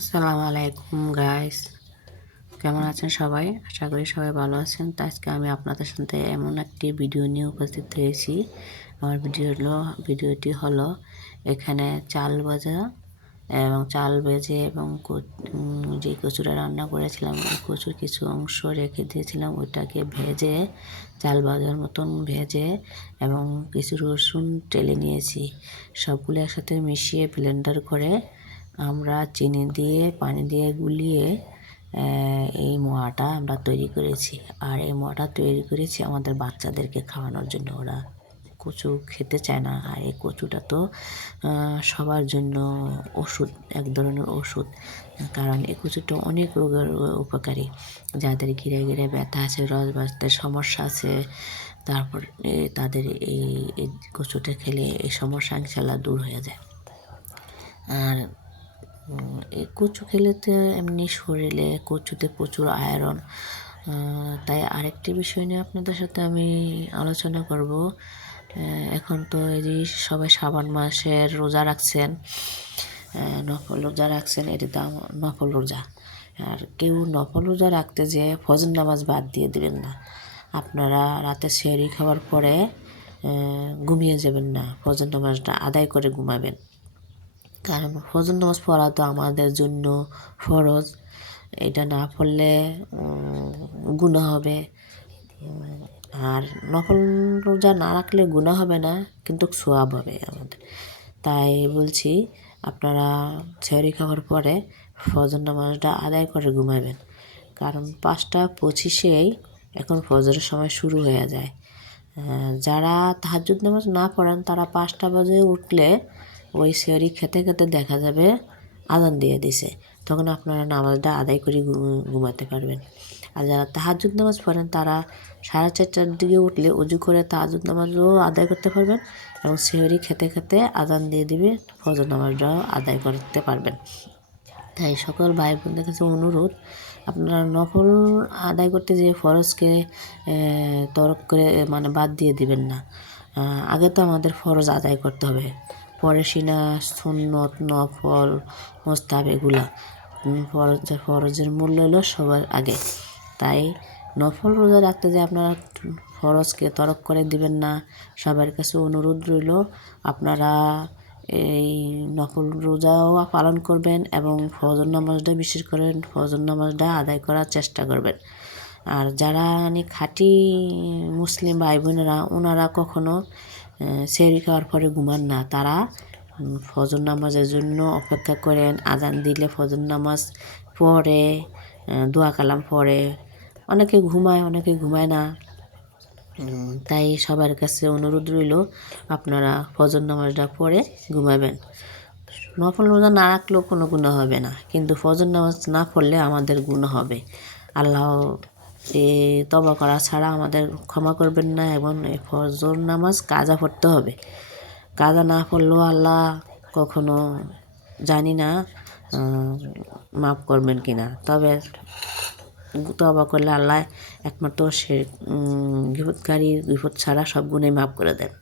আসসালামু আলাইকুম গাইস কেমন আছেন সবাই? আশা করি সবাই ভালো আছেন। তো আজকে আমি আপনাদের সাথে এমন একটি ভিডিও নিয়ে উপস্থিত হয়েছি। আমার ভিডিও হলো ভিডিওটি হলো এখানে চাল ভাজা এবং চাল ভেজে এবং যে কচুটা রান্না করেছিলাম, ওই কচুর কিছু অংশ রেখে দিয়েছিলাম। ওইটাকে ভেজে, চাল ভাজার মতন ভেজে এবং কিছু রসুন টেলে নিয়েছি। সবগুলো একসাথে মিশিয়ে ব্লেন্ডার করে আমরা চিনি দিয়ে, পানি দিয়ে গুলিয়ে এই মোয়াটা আমরা তৈরি করেছি। আর এই মোয়াটা তৈরি করেছি আমাদের বাচ্চাদেরকে খাওয়ানোর জন্য। ওরা কচু খেতে চায় না। আর এই কচুটা তো সবার জন্য ওষুধ, এক ধরনের ওষুধ। কারণ এই কচুটা অনেক রোগের উপকারী। যাদের ঘিরে ঘিরে ব্যথা আছে, রস বাঁচতে সমস্যা আছে, তারপর তাদের এই কচুটা খেলে এই সমস্যা ইনশাল্লাহ দূর হয়ে যায়। আর এই কচু খেলে তো এমনি শরীরে কচুতে প্রচুর আয়রন তাই আরেকটি বিষয় নিয়ে আপনাদের সাথে আমি আলোচনা করব। এখন তো এই যে সবাই শ্রাবণ মাসের রোজা রাখছেন নফল রোজা রাখছেন, এটি দাম নফল রোজা। আর কেউ নফল রোজা রাখতে যে ফজর নামাজ বাদ দিয়ে দেবেন না। আপনারা রাতে সেরি খাওয়ার পরে ঘুমিয়ে যাবেন না, ফজর নামাজটা আদায় করে ঘুমাবেন। কারণ ফজর নামাজ পড়া তো আমাদের জন্য ফরজ। এটা না পড়লে গুণা হবে। আর নফল রোজা না রাখলে গুণা হবে না, কিন্তু সোয়াব হবে আমাদের। তাই বলছি, আপনারা ছেড়ি খাওয়ার পরে ফজর নামাজটা আদায় করে ঘুমাবেন। কারণ পাঁচটা পঁচিশেই এখন ফজরের সময় শুরু হয়ে যায়। যারা তাহাজুদ নামাজ না পড়েন, তারা পাঁচটা বাজে উঠলে ওই সেরি খেতে খেতে দেখা যাবে, আজান দিয়ে দিছে। তখন আপনারা নামাজটা আদায় করে ঘুমাতে পারবেন। আর যারা তাহাজুদ নামাজ পড়েন, তারা সাড়ে চারটার দিকে উঠলে উজু করে তাহাজুদ নামাজও আদায় করতে পারবেন এবং সেহরি খেতে খেতে আজান দিয়ে দিবে, ফজর নামাজটাও আদায় করতে পারবেন। তাই সকল ভাই বোনদের কাছে অনুরোধ, আপনারা নকল আদায় করতে যে ফরজকে তরক করে মানে বাদ দিয়ে দিবেন না। আগে তো আমাদের ফরজ আদায় করতে হবে। পরে সিনা সুন্নত, নফল মোস্তাব এগুলা ফরজ, ফরজের মূল্য হলো সবার আগে। তাই নফল রোজা রাখতে যে আপনারা ফরজকে তরক করে দিবেন না, সবার কাছে অনুরোধ রইল, আপনারা এই নফল রোজাও পালন করবেন এবং ফজর নামাজটা বিশেষ করে ফজর নামাজটা আদায় করার চেষ্টা করবেন। আর যারা মানে খাঁটি মুসলিম ভাই বোনেরা ওনারা কখনো সেরি খাওয়ার পরে ঘুমান না। তারা ফজর নামাজের জন্য অপেক্ষা করেন, আজান দিলে ফজর নামাজ পড়ে দোয়া কালাম পড়ে। অনেকে ঘুমায় অনেকে ঘুমায় না। তাই সবার কাছে অনুরোধ রইল, আপনারা ফজর নামাজটা পড়ে ঘুমাবেন। নফল রোজা না রাখলেও কোনো গুণা হবে না, কিন্তু ফজর নামাজ না পড়লে আমাদের গুণ হবে। আল্লাহ তবা করা ছাড়া আমাদের ক্ষমা করবেন না এবং ফজর নামাজ কাজা পড়তে হবে। কাজা না পড়লেও আল্লাহ কখনো জানি না মাফ করবেন কি না তবে তবা করলে আল্লাহ একমাত্র সে বিপদকারী, বিপদ ছাড়া সব গুণে মাফ করে দেন।